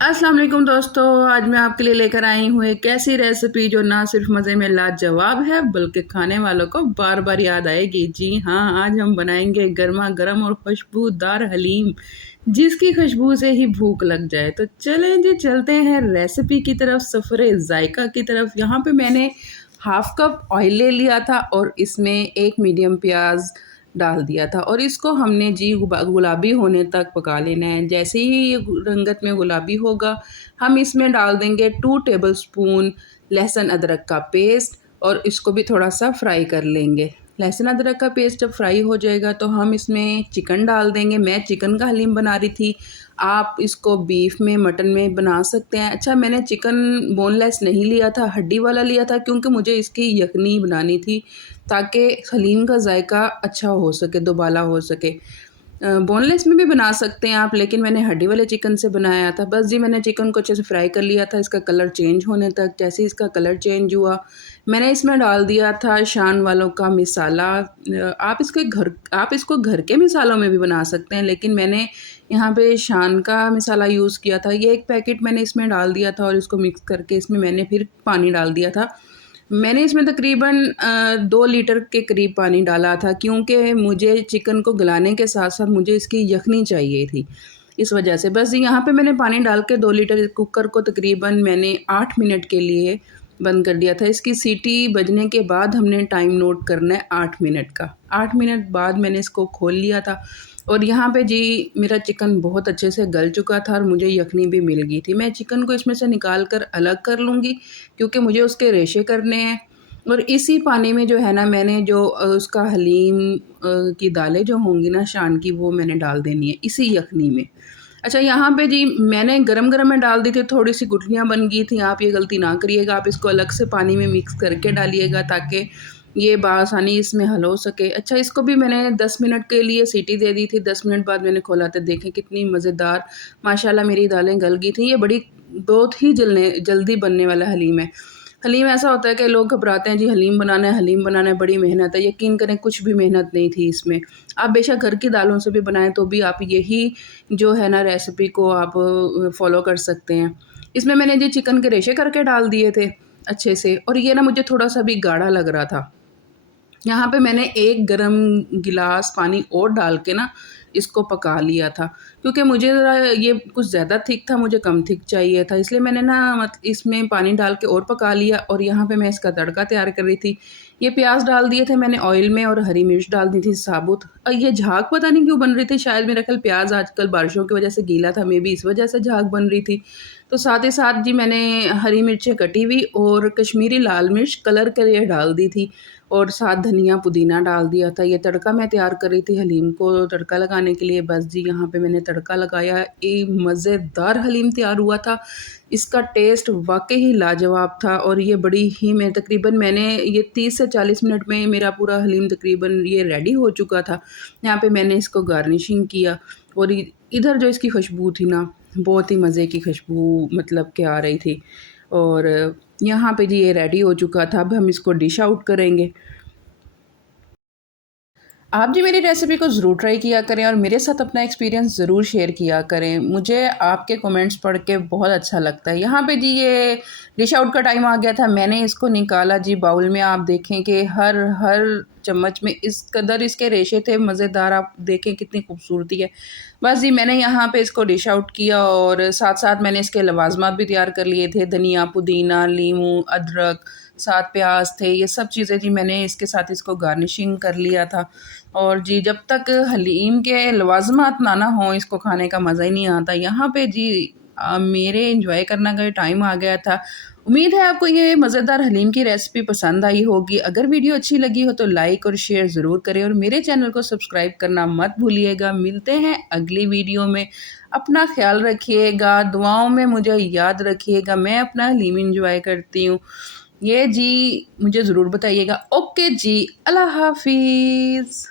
अस्सलाम वालेकुम दोस्तों, आज मैं आपके लिए लेकर आई हूँ एक ऐसी रेसिपी जो ना सिर्फ मज़े में लाजवाब है बल्कि खाने वालों को बार बार याद आएगी। जी हाँ, आज हम बनाएंगे गर्मा गर्म और खुशबूदार हलीम, जिसकी खुशबू से ही भूख लग जाए। तो चलें जी, चलते हैं रेसिपी की तरफ, सफ़रे जायका की तरफ। यहाँ पे मैंने हाफ कप ऑयल ले लिया था और इसमें एक मीडियम प्याज डाल दिया था और इसको हमने जी गुलाबी होने तक पका लेना है। जैसे ही ये रंगत में गुलाबी होगा, हम इसमें डाल देंगे 2 टेबलस्पून लहसुन अदरक का पेस्ट और इसको भी थोड़ा सा फ्राई कर लेंगे। लहसुन अदरक का पेस्ट जब फ्राई हो जाएगा तो हम इसमें चिकन डाल देंगे। मैं चिकन का हलीम बना रही थी, आप इसको बीफ में, मटन में बना सकते हैं। अच्छा, मैंने चिकन बोनलेस नहीं लिया था, हड्डी वाला लिया था, क्योंकि मुझे इसकी यखनी बनानी थी ताकि हलीम का जायका अच्छा हो सके, दोबाला हो सके। बोनलेस में भी बना सकते हैं आप, लेकिन मैंने हड्डी वाले चिकन से बनाया था। बस जी, मैंने चिकन को अच्छे से फ्राई कर लिया था इसका कलर चेंज होने तक। जैसे इसका कलर चेंज हुआ, मैंने इसमें डाल दिया था शान वालों का मिसाला। आप इसको घर के मिसालों में भी बना सकते हैं, लेकिन मैंने यहाँ पे शान का मिसाला यूज़ किया था। ये एक पैकेट मैंने इसमें डाल दिया था और इसको मिक्स करके इसमें मैंने फिर पानी डाल दिया था। मैंने इसमें तकरीबन 2 लीटर के करीब पानी डाला था, क्योंकि मुझे चिकन को गलाने के साथ-साथ मुझे इसकी यखनी चाहिए थी, इस वजह से। बस यहाँ पे मैंने पानी डाल के 2 लीटर कुकर को तकरीबन मैंने 8 मिनट के लिए बंद कर दिया था। इसकी सीटी बजने के बाद हमने टाइम नोट करना है 8 मिनट का। 8 मिनट बाद मैंने इसको खोल लिया था और यहाँ पे जी मेरा चिकन बहुत अच्छे से गल चुका था और मुझे यखनी भी मिल गई थी। मैं चिकन को इसमें से निकाल कर अलग कर लूँगी, क्योंकि मुझे उसके रेशे करने हैं। और इसी पानी में जो है ना, मैंने जो उसका हलीम की दालें जो होंगी ना शान की, वो मैंने डाल देनी है इसी यखनी में। अच्छा, यहाँ पे जी मैंने गरम-गरम में डाल दी थी, थोड़ी-सी गुठलियाँ बन गई थी। आप ये गलती ना करिएगा, आप इसको अलग से पानी में मिक्स करके डालिएगा ताकि ये बआसानी इसमें हल हो सके। अच्छा, इसको भी मैंने 10 मिनट के लिए सीटी दे दी थी। 10 मिनट बाद मैंने खोला तो देखें कितनी मज़ेदार माशाल्लाह मेरी दालें गल गई थी। ये बड़ी बहुत ही जल्दी बनने वाला हलीम है। हलीम ऐसा होता है कि लोग घबराते हैं, जी हलीम बनाना है, बड़ी मेहनत है। यकीन करें, कुछ भी मेहनत नहीं थी इसमें। आप बेशक घर की दालों से भी बनाएँ तो भी आप यही जो है ना रेसिपी को आप फ़ॉलो कर सकते हैं। इसमें मैंने जी चिकन के रेशे करके डाल दिए थे अच्छे से, और ये ना मुझे थोड़ा-सा भी गाढ़ा लग रहा था। यहाँ पे मैंने 1 गरम गिलास पानी और डाल के ना इसको पका लिया था, क्योंकि मुझे ज़रा ये कुछ ज़्यादा थिक था, मुझे कम थिक चाहिए था, इसलिए मैंने ना इसमें पानी डाल के और पका लिया। और यहाँ पे मैं इसका तड़का तैयार कर रही थी। ये प्याज डाल दिए थे मैंने ऑयल में और हरी मिर्च डाल दी थी साबुत। ये झाग पता नहीं क्यों बन रही थी, शायद मेरा ख़्याल प्याज आजकल बारिशों की वजह से गीला था, मे बी इस वजह से झाग बन रही थी। तो साथ ही साथ जी मैंने हरी मिर्चें कटी हुई और कश्मीरी लाल मिर्च कलर के लिए डाल दी थी और साथ धनिया पुदीना डाल दिया था। ये तड़का मैं तैयार कर रही थी हलीम को तड़का लगाने के लिए। बस जी यहाँ पे मैंने तड़का लगाया, एक मज़ेदार हलीम तैयार हुआ था। इसका टेस्ट वाक़ई ही लाजवाब था और ये बड़ी ही मैंने ये 30 से 40 मिनट में मेरा पूरा हलीम तकरीबन ये रेडी हो चुका था। यहाँ पे मैंने इसको गार्निशिंग किया और इधर जो इसकी खुशबू थी ना, बहुत ही मज़े की खुशबू मतलब कि आ रही थी। और यहाँ पे जी ये रेडी हो चुका था। अब हम इसको डिश आउट करेंगे। आप जी मेरी रेसिपी को ज़रूर ट्राई किया करें और मेरे साथ अपना एक्सपीरियंस ज़रूर शेयर किया करें। मुझे आपके कमेंट्स पढ़ के बहुत अच्छा लगता है। यहाँ पे जी ये डिश आउट का टाइम आ गया था। मैंने इसको निकाला जी बाउल में। आप देखें कि हर हर चम्मच में इस कदर इसके रेशे थे मज़ेदार। आप देखें कितनी खूबसूरती है। बस जी मैंने यहाँ पे इसको डिश आउट किया और साथ-साथ मैंने इसके लवाज़मात भी तैयार कर लिए थे। धनिया, पुदीना, लीमू, अदरक, साथ प्याज थे। ये सब चीज़ें जी मैंने इसके साथ इसको गार्निशिंग कर लिया था। और जी जब तक हलीम के लवाज़मात ना हों, इसको खाने का मज़ा ही नहीं आता। यहाँ पे जी मेरे एंजॉय करने का टाइम आ गया था। उम्मीद है आपको ये मज़ेदार हलीम की रेसिपी पसंद आई होगी। अगर वीडियो अच्छी लगी हो तो लाइक और शेयर ज़रूर करें और मेरे चैनल को सब्सक्राइब करना मत भूलिएगा। मिलते हैं अगली वीडियो में। अपना ख़्याल रखिएगा, दुआओं में मुझे याद रखिएगा। मैं अपना हलीम एंजॉय करती हूँ। ये जी मुझे ज़रूर बताइएगा। ओके जी, अल्लाह हाफ़िज़।